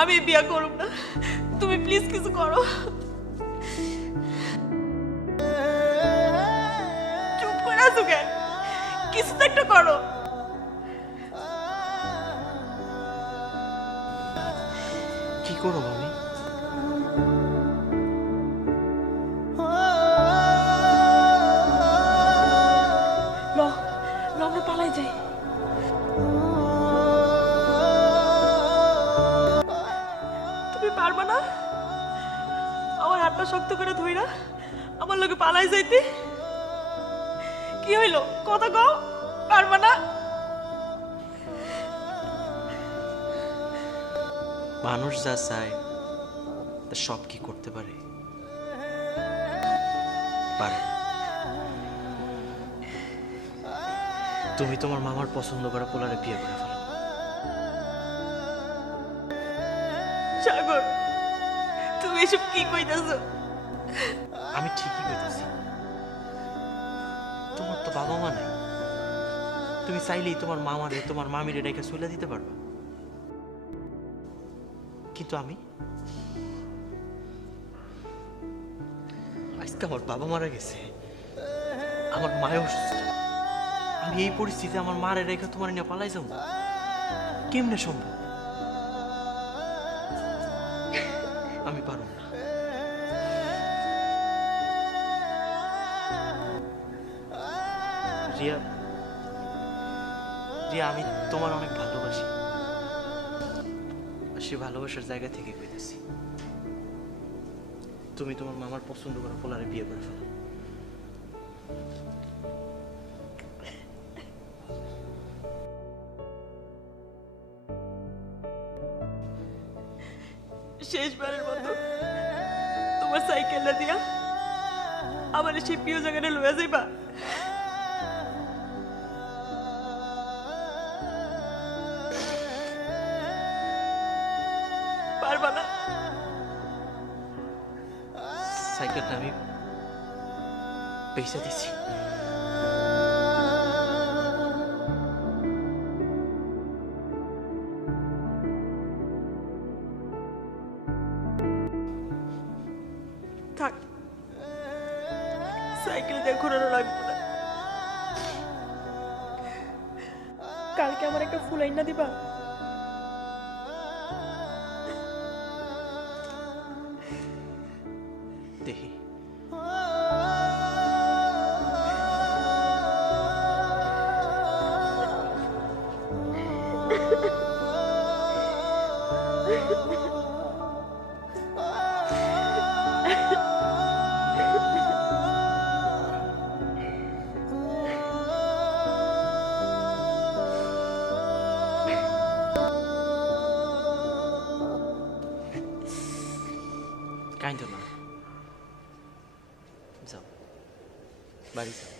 আমি বিয়া করব না, তুমি প্লিজ কিছু করো। চুপ করে আছো কেন? কিছু তো একটা করো। কি করো আমি? ল ল আমরা পালাই যাই। তুমি পারবা না আমার হাতটা শক্ত করে ধইরা আমার লগে পালাই যাইতে? কি হইলো কথা কও, পারবা না? মানুষ যা চায় তা সব কি করতে পারে? পারে। তুমি তোমার মামার পছন্দ করা পোলারে বিয়ে করে ফেলো। সাগর, তুমি এসব কি কইতাছো? আমি ঠিকই কইতেছি। তোমার তো বাবা মা নাই, তুমি চাইলেই তোমার মামারে তোমার মামিরে রেখে চলে দিতে পারবা। কিন্তু আমি আজকে আমার বাবা মারা গেছে, আমার মায় অসুস্থ, আমি এই পরিস্থিতিতে আমার মারে রেখে তোমার নিয়ে পালাই যাবো কেমনে সম্ভব? আমি পারব না। রিয়া, রিয়া, আমি তোমার অনেক ভালোবাসি। সে ভালোবাসার জায়গা থেকে কইতেছি, তুমি তোমার মামার পছন্দ করা পোলারে বিয়ে করে ফেলো। শেষবারের মতো তোমার সাইকেলটা দিয়া আমার সেই প্রিয় জায়গাটা লয়ে যাইবা? পারবা না? সাইকেলটা আমি পয়সা দিছি। থাক, সাইকেল দিয়ে ঘোরানো লাগবে না। কালকে আমার একটা ফুল আইনা দিবা? দেখি। কাইন্দ না, যাও বাড়ি যাও।